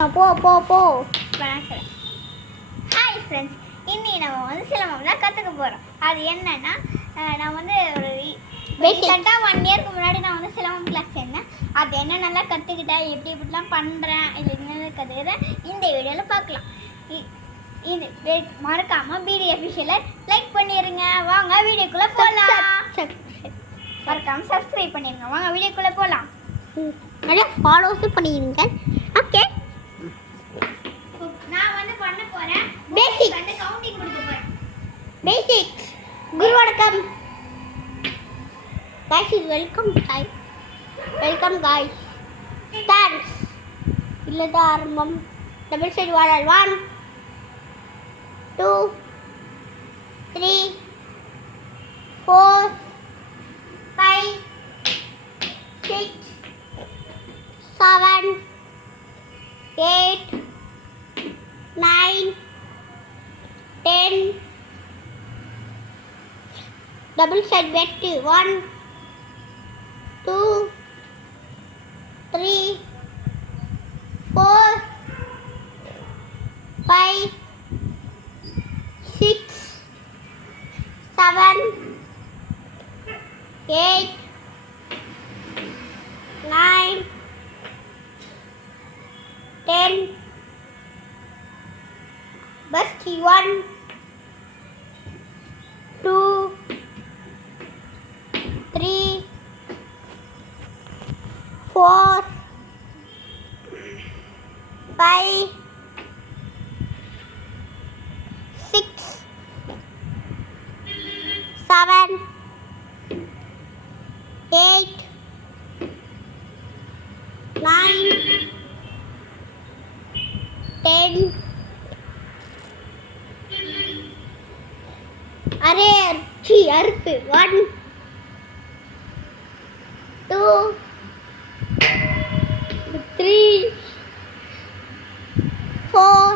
போ போ போ ஹாய் ஃப்ரெண்ட்ஸ், இன்னைக்கு நம்ம வந்து சிலம்பம்லாம் கற்றுக்க போகிறோம். அது என்னன்னா, நான் வந்து ஒரு ரீசெண்டாக 1 இயருக்கு முன்னாடி நான் வந்து சிலம்பம் கிளாஸ் சேர்ந்தேன். அது என்ன நல்லா கற்றுக்கிட்டேன், எப்படி இப்படிலாம் பண்ணுறேன், இல்லை என்ன கற்றுக்கிறேன் இந்த வீடியோவில் பார்க்கலாம். இது மறக்காமல் பிடி அஃபிஷியலை லைக் பண்ணிடுங்க. வாங்க வீடியோக்குள்ளே போகலாம். மறக்காமல் சப்ஸ்கிரைப் பண்ணிடுங்க. வாங்க வீடியோக்குள்ளே போகலாம். நிறைய ஃபாலோஸும் பண்ணிடுங்க. ஓகே, நான் வந்து பண்ண போறேன். பேசிக் வந்து கவுண்டிங் கொடுக்க போறேன். பேசிக் குரு வணக்கம் guys, welcome guys, welcome guys. Start. இல்லடா ஆரம்பம். டபுள் சைடு வால் 1 2 3 4 5 6 7 8 9 10 double side bet 1 2 3 4 5 6 7 8 9 10 bust 1 2 3 4 5 6 7 8 9 10 अरे अच्छी अर्थ 1 2 3 4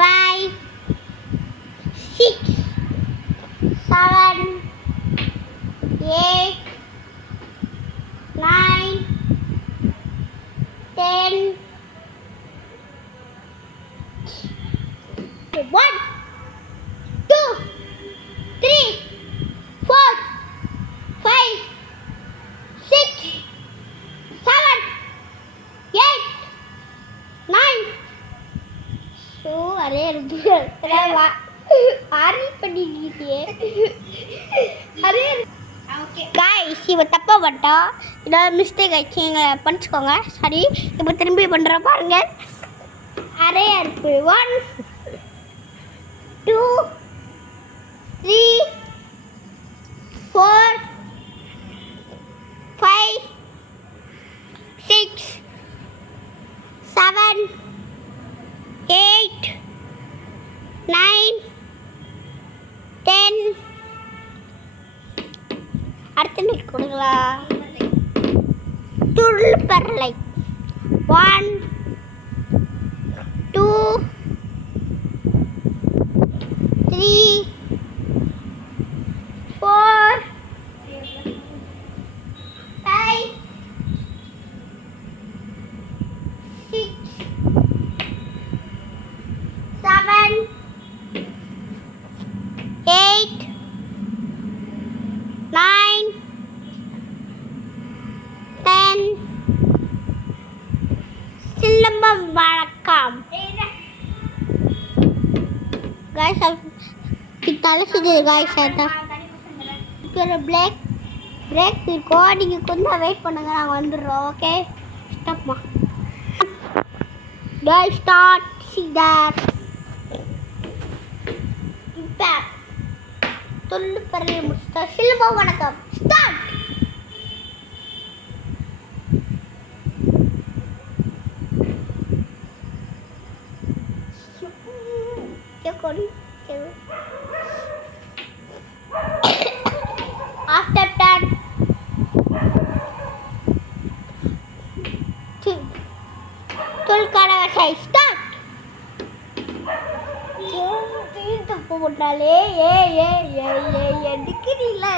5 6 7 8 9 10 1 2 3 4 5 6 7 8 9 ஷோ அரே ருதுவா ஆரி பண்ணிக்கிட்டே அரே. ஓகே गाइस, இவ தப்பா பண்ணிட்டா. இத மிஸ்டேக் ஆயிடுச்சுங்க, பண்ணிச்சுக்கோங்க. சரி, இப்போ திரும்பி பண்ற பாருங்க. அரே இருக்கு 1 2 3 4 5 6 7 8 9 10 அடுத்த நெட் கொடுக்கலாம். துள்ளு பரலை 1 2 3 4 5 6 7 8 9 10 சிலம்பம் வணக்கம் गाइस. कितना से गाइस आता ஒரு பிரேக் இருக்கும். நீங்க கொஞ்சம் வெயிட் பண்ணுங்க, நாங்க வந்துடுறோம். ஓகே, ஸ்டாப்மா गाइस. ஸ்டார்ட். see that இப்ப துள்ளு பரலை முடிச்சா சிலம்பம் வணக்கம் start. After that, tulkarasai start. தீர்த்து போட்டாலே எடுக்கிறீங்களா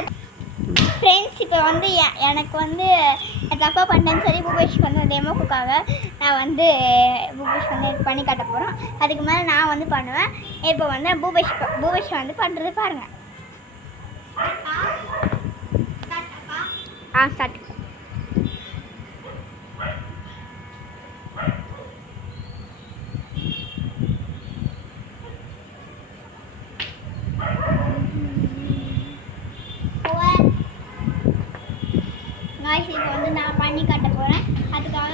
ஃப்ரெண்ட்ஸ்? இப்போ வந்து எனக்கு வந்து தப்பாக பண்ணேன்னு சொல்லி புகேஷ் வந்து டெமோக்குக்காக நான் வந்து பூபேஷ் வந்து பண்ணி காட்ட போகிறோம். அதுக்கு மேலே நான் வந்து பண்ணுவேன். இப்போ வந்து பூபேஷ் வந்து பண்ணுறது பாருங்கள். ஸ்டார்ட். காய்ஸ் இப்போ வந்து நான் பண்ணி காட்ட போகிறேன். அதுக்காக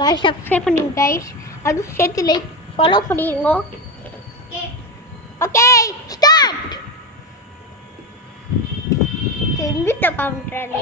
காய்ஸ் சப்ஸ்கிரைப் பண்ணுங்க காய்ஸ், அதுவும் சேர்த்து லைக் ஃபாலோ பண்ணிடுங்க. Okay start. எங்கிட்ட காமிட்றாரு